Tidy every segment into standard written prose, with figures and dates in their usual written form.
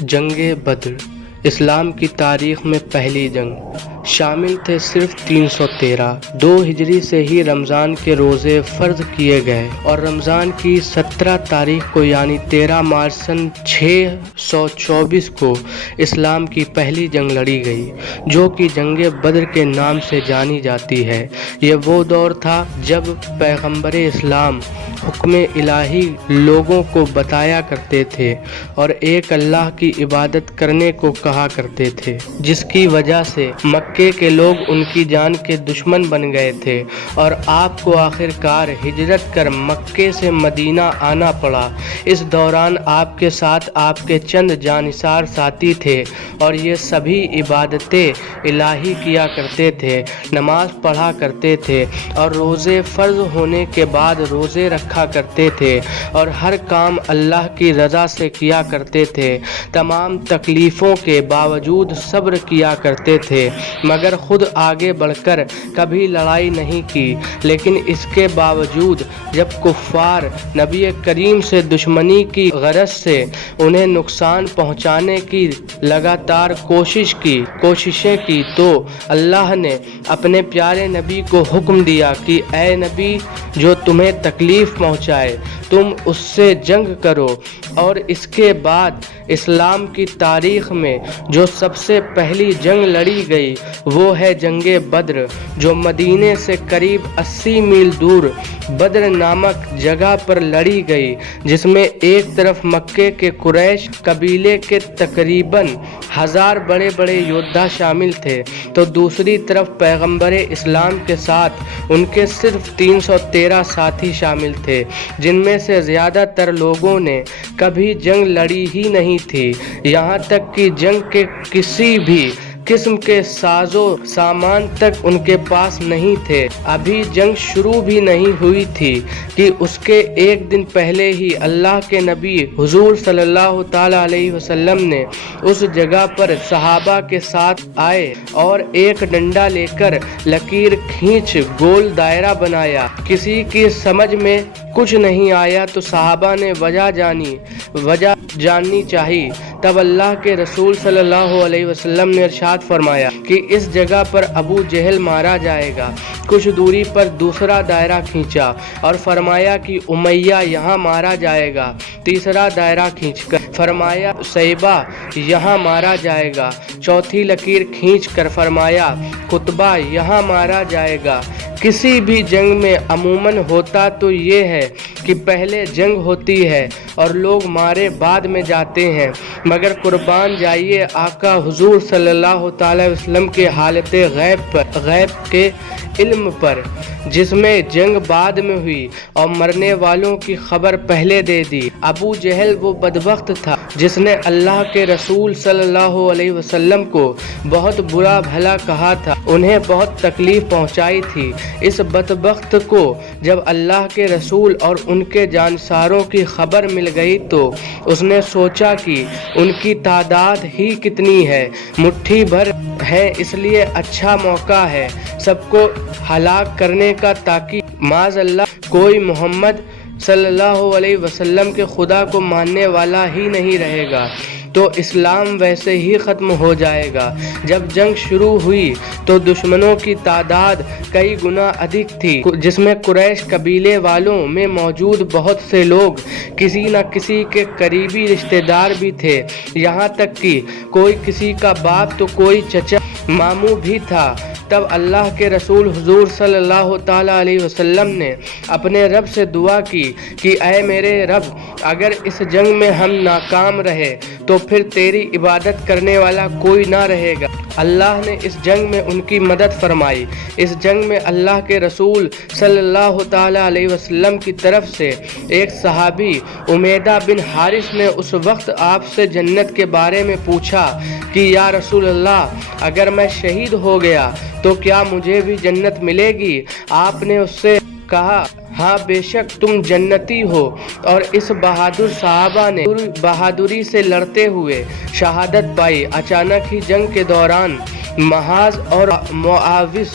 جنگ بدر اسلام کی تاریخ میں پہلی جنگ، شامل تھے صرف 313۔ 2 ہجری سے ہی رمضان کے روزے فرض کیے گئے اور رمضان کی 17 تاریخ کو یعنی 13 مارچ سن 624 کو اسلام کی پہلی جنگ لڑی گئی، جو کہ جنگ بدر کے نام سے جانی جاتی ہے۔ یہ وہ دور تھا جب پیغمبر اسلام حکم الہی لوگوں کو بتایا کرتے تھے اور ایک اللہ کی عبادت کرنے کو کہا کرتے تھے، جس کی وجہ سے مکے کے لوگ ان کی جان کے دشمن بن گئے تھے اور آپ کو آخر کار ہجرت کر مکے سے مدینہ آنا پڑا۔ اس دوران آپ کے ساتھ آپ کے چند جانثار ساتھی تھے اور یہ سبھی عبادتیں الہی کیا کرتے تھے، نماز پڑھا کرتے تھے اور روزے فرض ہونے کے بعد روزے رکھا کرتے تھے اور ہر کام اللہ کی رضا سے کیا کرتے تھے۔ تمام تکلیفوں کے باوجود صبر کیا کرتے تھے، مگر خود آگے بڑھ کر کبھی لڑائی نہیں کی۔ لیکن اس کے باوجود جب کفار نبی کریم سے دشمنی کی غرض سے انہیں نقصان پہنچانے کی لگاتار کوششیں کی تو اللہ نے اپنے پیارے نبی کو حکم دیا کہ اے نبی، جو تمہیں تکلیف پہنچائے تم اس سے جنگ کرو۔ اور اس کے بعد اسلام کی تاریخ میں جو سب سے پہلی جنگ لڑی گئی وہ ہے جنگ بدر، جو مدینے سے قریب 80 میل دور بدر نامک جگہ پر لڑی گئی، جس میں ایک طرف مکے کے قریش قبیلے کے تقریباً 1000 بڑے بڑے یودھا شامل تھے تو دوسری طرف پیغمبر اسلام کے ساتھ ان کے صرف 313 ساتھی شامل تھے، جن میں سے زیادہ تر لوگوں نے کبھی جنگ لڑی ہی نہیں تھی، یہاں تک کہ جنگ کے کسی بھی قسم کے ساز و سامان تک ان کے پاس نہیں تھے۔ ابھی جنگ شروع بھی نہیں ہوئی تھی کہ اس کے ایک دن پہلے ہی اللہ کے نبی حضور صلی اللہ تعالی علیہ وسلم نے اس جگہ پر صحابہ کے ساتھ آئے اور ایک ڈنڈا لے کر لکیر کھینچ گول دائرہ بنایا۔ کسی کی سمجھ میں کچھ نہیں آیا تو صحابہ نے وجہ جاننی چاہی، تب اللہ کے رسول صلی اللہ علیہ وسلم نے ارشاد فرمایا کہ اس جگہ پر ابو جہل مارا جائے گا۔ کچھ دوری پر دوسرا دائرہ کھینچا اور فرمایا کہ امیہ یہاں مارا جائے گا۔ تیسرا دائرہ کھینچ کر فرمایا شیبہ یہاں مارا جائے گا۔ چوتھی لکیر کھینچ کر فرمایا قطبہ یہاں مارا جائے گا۔ کسی بھی جنگ میں عموماً ہوتا تو یہ ہے کہ پہلے جنگ ہوتی ہے اور لوگ مارے بعد میں جاتے ہیں، مگر قربان جائیے آقا حضور صلی اللہ تعالی وسلم کے حالت غیب کے علم پر، جس میں جنگ بعد میں ہوئی اور مرنے والوں کی خبر پہلے دے دی۔ ابو جہل وہ بدبخت تھا جس نے اللہ کے رسول صلی اللہ علیہ وسلم کو بہت برا بھلا کہا تھا، انہیں بہت تکلیف پہنچائی تھی۔ اس بدبخت کو جب اللہ کے رسول اور ان کے جانساروں کی خبر مل گئی تو اس نے سوچا کہ ان کی تعداد ہی کتنی ہے، مٹھی بھر ہے، اس لیے اچھا موقع ہے سب کو ہلاک کرنے کا، تاکہ معاذ اللہ کوئی محمد صلی اللہ علیہ وسلم کے خدا کو ماننے والا ہی نہیں رہے گا تو اسلام ویسے ہی ختم ہو جائے گا۔ جب جنگ شروع ہوئی تو دشمنوں کی تعداد کئی گنا ادھک تھی، جس میں قریش قبیلے والوں میں موجود بہت سے لوگ کسی نہ کسی کے قریبی رشتہ دار بھی تھے، یہاں تک کہ کوئی کسی کا باپ تو کوئی چچا ماموں بھی تھا۔ تب اللہ کے رسول حضور صلی اللہ تعالی علیہ وسلم نے اپنے رب سے دعا کی کہ اے میرے رب، اگر اس جنگ میں ہم ناکام رہے تو پھر تیری عبادت کرنے والا کوئی نہ رہے گا۔ اللہ نے اس جنگ میں ان کی مدد فرمائی۔ اس جنگ میں اللہ کے رسول صلی اللہ تعالی علیہ وسلم کی طرف سے ایک صحابی عمیدہ بن حارث نے اس وقت آپ سے جنت کے بارے میں پوچھا کہ یا رسول اللہ، اگر میں شہید ہو گیا تو کیا مجھے بھی جنت ملے گی؟ آپ نے اس سے کہا ہاں بے شک تم جنتی ہو، اور اس بہادر صحابہ نے بہادری سے لڑتے ہوئے شہادت پائی۔ اچانک ہی جنگ کے دوران محاذ اور معاوض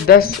10